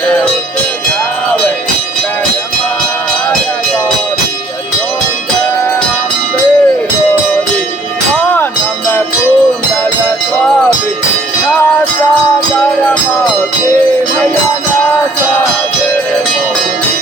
जावे करमार गौरी हरि ओम जय अम्बे गौरी आनम कुंडल स्वामी नासा धर्मोति मैया नासा धर्मोति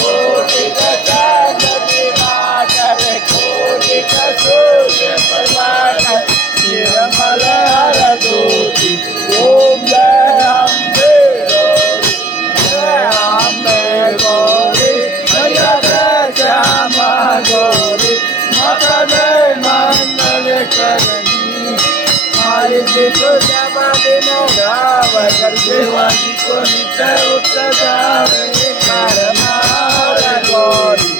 कोटि गजानन मातर कोटि सूर्य प्रभाकर निर्मल हर ज्योति ओम जय अम्बे गौरी जय अम्बे गौरी मैया जय श्यामा गौरी माता जय मंगल करनी माई जी को जमा दिन गाव कर देवाजी को नित्य उत्तर जावे करमार गौरी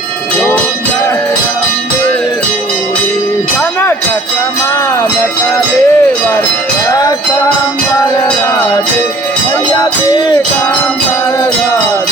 ओम जय अम्बे गौरी कनक समान कलेवर रक्तांबर राधे मैया